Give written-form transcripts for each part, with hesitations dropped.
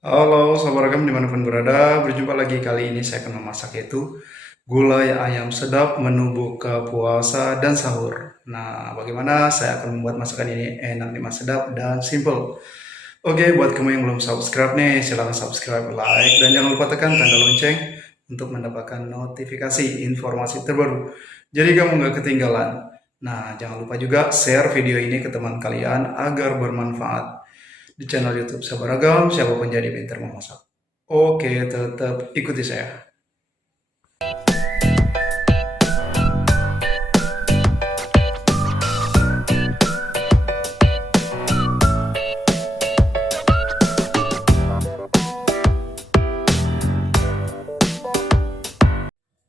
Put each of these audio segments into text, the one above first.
Halo, sahabat ragam dimanapun berada, berjumpa lagi. Kali ini saya akan memasak yaitu gulai ayam sedap menu buka puasa dan sahur. Nah, bagaimana saya akan membuat masakan ini enak, nikmat, sedap, dan simple. Oke, buat kamu yang belum subscribe nih, silahkan subscribe, like, dan jangan lupa tekan tanda lonceng untuk mendapatkan notifikasi informasi terbaru. Jadi kamu nggak ketinggalan. Nah, jangan lupa juga share video ini ke teman kalian agar bermanfaat di channel YouTube Sabaragam, siapapun jadi pintar memasak. Oke, tetap ikuti saya.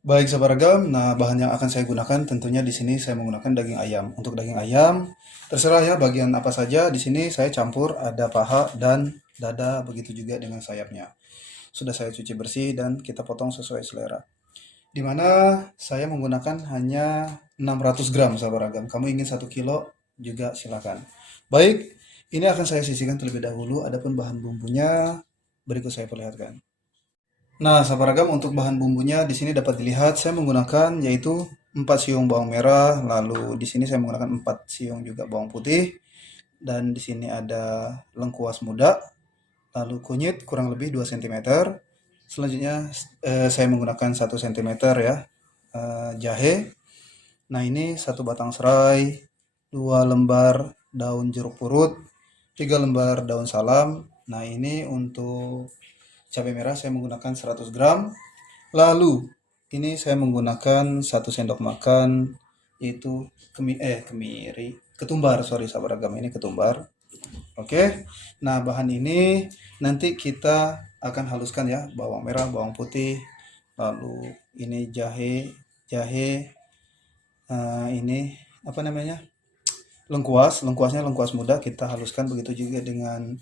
Baik, Sabaragam. Nah, bahan yang akan saya gunakan tentunya di sini saya menggunakan daging ayam. Untuk daging ayam, terserah ya bagian apa saja. Di sini saya campur ada paha dan dada, begitu juga dengan sayapnya. Sudah saya cuci bersih dan kita potong sesuai selera. Di mana saya menggunakan hanya 600 gram, Sabaragam. Kamu ingin 1 kilo juga silakan. Baik, ini akan saya sisihkan terlebih dahulu. Adapun bahan bumbunya berikut saya perlihatkan. Nah, saparagam untuk bahan bumbunya di sini dapat dilihat saya menggunakan yaitu 4 siung bawang merah, lalu di sini saya menggunakan 4 siung juga bawang putih, dan di sini ada lengkuas muda, lalu kunyit kurang lebih 2 cm. Selanjutnya saya menggunakan 1 cm ya, jahe. Nah, ini satu batang serai, 2 lembar daun jeruk purut, 3 lembar daun salam. Nah, ini untuk cabai merah saya menggunakan 100 gram. Lalu ini saya menggunakan 1 sendok makan yaitu kemiri, ketumbar, sorry sahabat agama, ini ketumbar. Oke. Nah, bahan ini nanti kita akan haluskan ya, bawang merah, bawang putih, lalu ini jahe, jahe, ini apa namanya? Lengkuasnya lengkuas muda kita haluskan, begitu juga dengan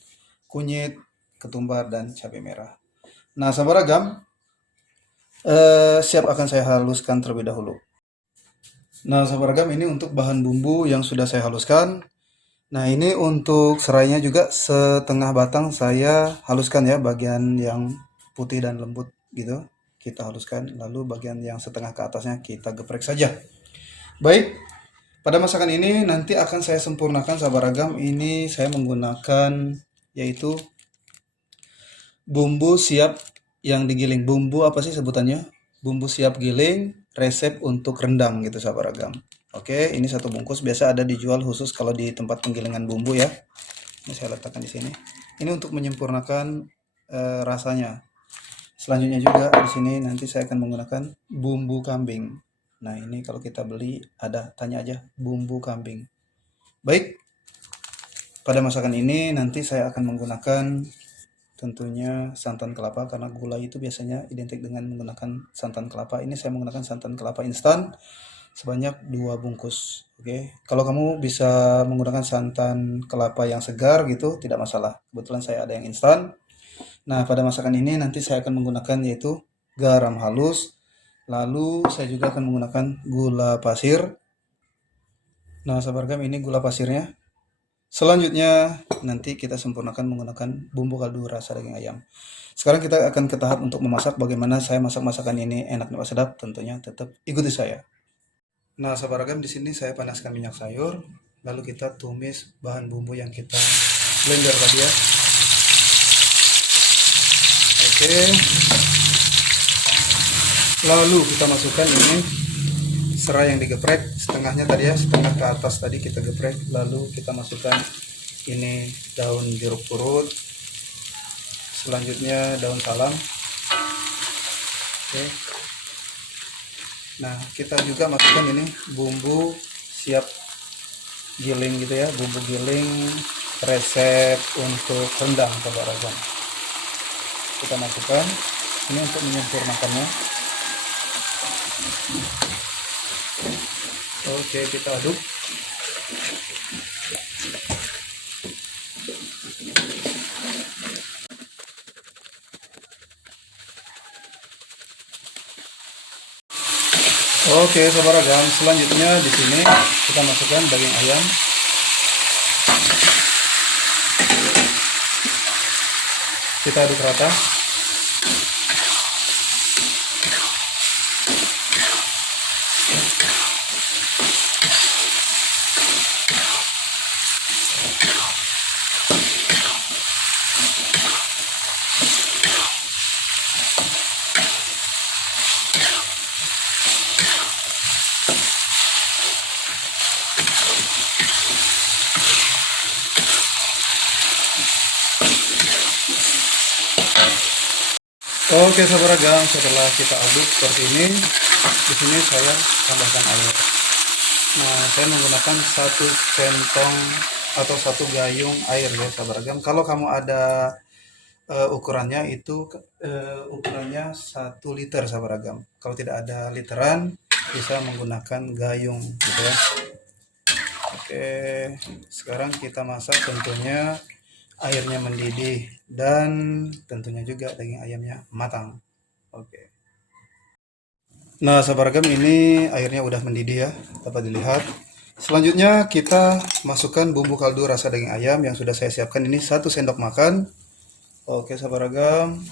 kunyit, ketumbar dan cabai merah. Nah, sahabat agam, siap akan saya haluskan terlebih dahulu. Nah, sahabat agam, ini untuk bahan bumbu yang sudah saya haluskan. Nah, ini untuk serainya juga setengah batang saya haluskan ya, bagian yang putih dan lembut gitu. Kita haluskan, lalu bagian yang setengah ke atasnya kita geprek saja. Baik, pada masakan ini nanti akan saya sempurnakan sahabat agam. Ini saya menggunakan yaitu bumbu siap yang digiling. Bumbu apa sih sebutannya? Bumbu siap giling, resep untuk rendang gitu sahabat ragam. Oke, ini satu bungkus, biasa ada dijual khusus kalau di tempat penggilingan bumbu ya. Ini saya letakkan di sini. Ini untuk menyempurnakan rasanya. Selanjutnya juga di sini nanti saya akan menggunakan bumbu kambing. Nah, ini kalau kita beli ada, tanya aja bumbu kambing. Baik, pada masakan ini nanti saya akan menggunakan tentunya santan kelapa, karena gulai itu biasanya identik dengan menggunakan santan kelapa. Ini saya menggunakan santan kelapa instan sebanyak 2 bungkus. Oke. Kalau kamu bisa menggunakan santan kelapa yang segar gitu tidak masalah. Kebetulan saya ada yang instan. Nah, pada masakan ini nanti saya akan menggunakan yaitu garam halus. Lalu saya juga akan menggunakan gula pasir. Nah, sahabat ini gula pasirnya. Selanjutnya nanti kita sempurnakan menggunakan bumbu kaldu rasa daging ayam. Sekarang kita akan ke tahap untuk memasak. Bagaimana saya masak masakan ini enak dan sedap, tentunya tetap ikuti saya. Nah, sahabat ragam, di sini saya panaskan minyak sayur, lalu kita tumis bahan bumbu yang kita blender tadi ya. Oke. Lalu kita masukkan ini serai yang digeprek, setengahnya tadi ya, setengah ke atas tadi kita geprek, lalu kita masukkan ini daun jeruk purut, selanjutnya daun salam. Oke. Nah, kita juga masukkan ini bumbu siap giling gitu ya, bumbu giling resep untuk rendang sahabat. Kita masukkan ini untuk menyempurnakannya. Oke, kita aduk. Oke, sahabat ragam, selanjutnya di sini kita masukkan daging ayam. kita aduk rata. Oke saudara gang, setelah kita aduk seperti ini, di sini saya tambahkan air. Nah, saya menggunakan 1 centong atau 1 gayung air ya saudara gang. Kalau kamu ada ukurannya itu ukurannya 1 liter saudara gang. Kalau tidak ada literan, bisa menggunakan gayung gitu ya. Oke, sekarang kita masak, tentunya airnya mendidih dan tentunya juga daging ayamnya matang. Oke. Nah, sahabat ragam, ini airnya udah mendidih ya, dapat dilihat. Selanjutnya kita masukkan bumbu kaldu rasa daging ayam yang sudah saya siapkan ini 1 sendok makan. Oke, sahabat ragam.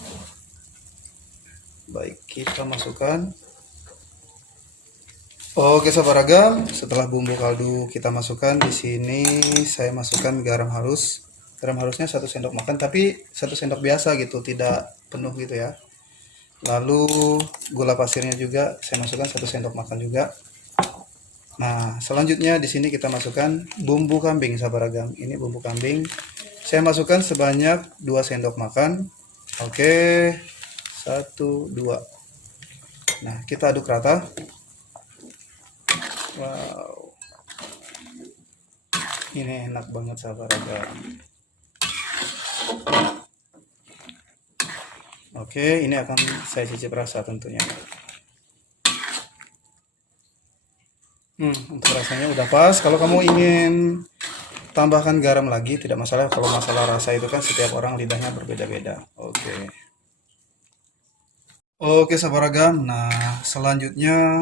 Baik, kita masukkan. Oke, sahabat ragam, setelah bumbu kaldu kita masukkan, di sini saya masukkan garam halus. Garam halusnya 1 sendok makan, tapi 1 sendok biasa gitu, tidak penuh gitu ya. Lalu gula pasirnya juga saya masukkan 1 sendok makan juga. Nah, selanjutnya di sini kita masukkan bumbu kambing sahabat ragam. Ini bumbu kambing. Saya masukkan sebanyak 2 sendok makan. Oke. 1 2. Nah, kita aduk rata. Wow. Ini enak banget sahabat ragam. Oke, ini akan saya cicip rasa tentunya. Untuk rasanya udah pas. Kalau kamu ingin tambahkan garam lagi, tidak masalah. Kalau masalah rasa itu kan setiap orang lidahnya berbeda-beda. Oke. Oke, sahabat ragam. Nah, selanjutnya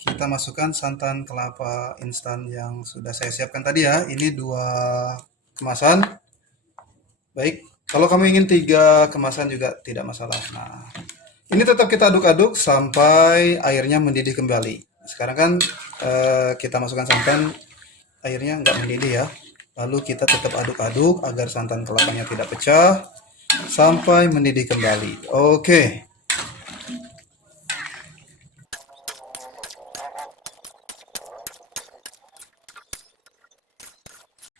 kita masukkan santan kelapa instan yang sudah saya siapkan tadi ya. Ini 2 kemasan. Baik, kalau kamu ingin 3 kemasan juga tidak masalah. Nah, ini tetap kita aduk-aduk sampai airnya mendidih kembali. Sekarang kan kita masukkan santan, airnya nggak mendidih ya. Lalu kita tetap aduk-aduk agar santan kelapanya tidak pecah sampai mendidih kembali. Oke.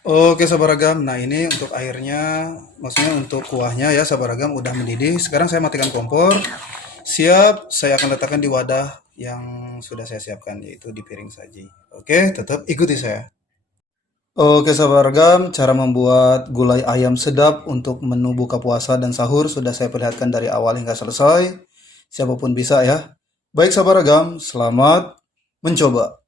Oke sahabat ragam, nah ini untuk airnya, maksudnya untuk kuahnya ya sahabat ragam udah mendidih. Sekarang saya matikan kompor. Siap, saya akan letakkan di wadah yang sudah saya siapkan, yaitu di piring saji. Oke, tetap ikuti saya. Oke sahabat ragam, cara membuat gulai ayam sedap untuk menu buka puasa dan sahur sudah saya perlihatkan dari awal hingga selesai. Siapapun bisa ya. Baik sahabat ragam, selamat mencoba.